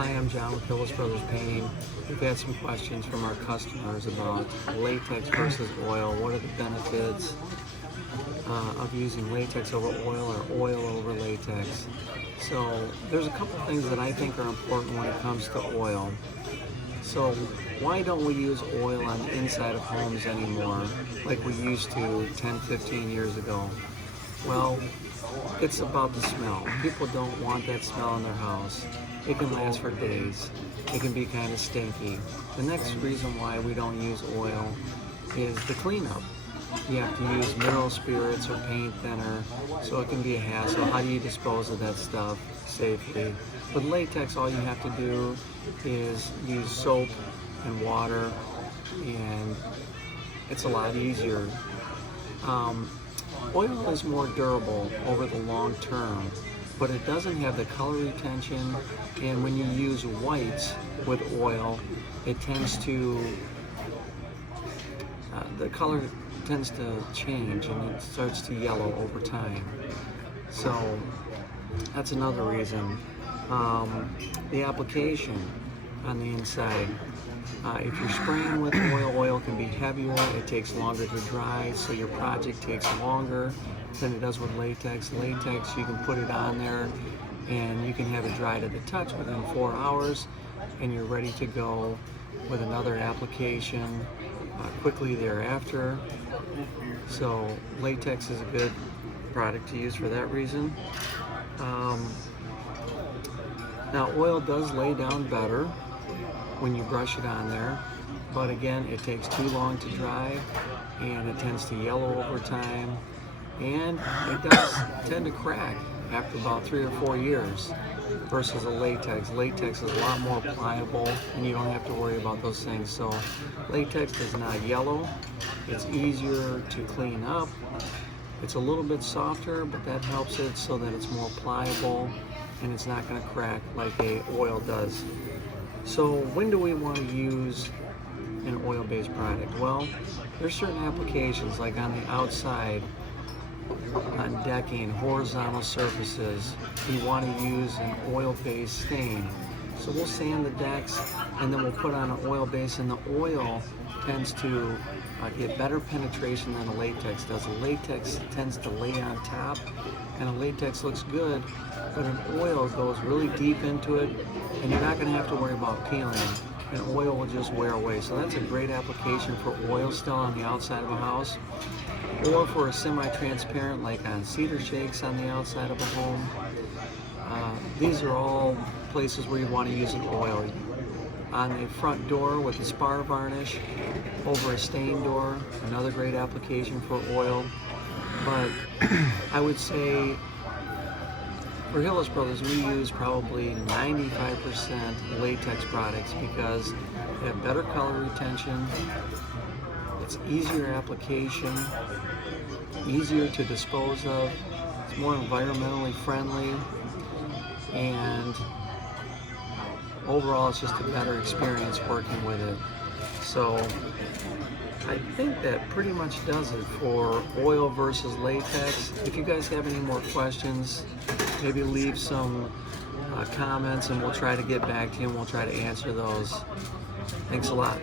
Hi, I'm John with Hillis Painting. We've had some questions from our customers about latex versus oil. What are the benefits of using latex over oil or oil over latex? So there's a couple things that I think are important when it comes to oil. So why don't we use oil on the inside of homes anymore like we used to 10, 15 years ago? Well, it's about the smell. People don't want that smell in their house. It can last for days. It can be kind of stinky. The next reason why we don't use oil is the cleanup. You have to use mineral spirits or paint thinner, so it can be a hassle. How do you dispose of that stuff safely? With latex, all you have to do is use soap and water, and it's a lot easier. Oil is more durable over the long term, but it doesn't have the color retention, and when you use whites with oil, it tends to, the color tends to change and it starts to yellow over time. So that's another reason. The application on the inside. If you're spraying with oil, oil can be heavier, it takes longer to dry, so your project takes longer than it does with latex. Latex, you can put it on there and you can have it dry to the touch within 4 hours, and you're ready to go with another application quickly thereafter. So latex is a good product to use for that reason. Now oil does lay down better when you brush it on there, but again, it takes too long to dry and it tends to yellow over time, and it does tend to crack after about 3 or 4 years versus a latex. Latex is a lot more pliable and you don't have to worry about those things. So latex does not yellow, it's easier to clean up, it's a little bit softer, but that helps it so that it's more pliable and it's not going to crack like a oil does. So when do we want to use an oil-based product? Well, there's certain applications, like on the outside, on decking, horizontal surfaces, we want to use an oil-based stain. So we'll sand the decks and then we'll put on an oil base, and the oil tends to get better penetration than a latex does. A latex tends to lay on top, and a latex looks good, but an oil goes really deep into it, and you're not going to have to worry about peeling. And oil will just wear away. So that's a great application for oil still on the outside of a house, or for a semi-transparent, like on cedar shakes on the outside of a home. These are all places where you want to use an oil. On the front door with the spar varnish, over a stain door, another great application for oil. But I would say for Hillis Brothers, we use probably 95% latex products because they have better color retention, it's easier application, easier to dispose of, it's more environmentally friendly, and overall it's just a better experience working with it. So I think that pretty much does it for oil versus latex. If you guys have any more questions, maybe leave some comments and we'll try to get back to you and we'll try to answer those. Thanks a lot.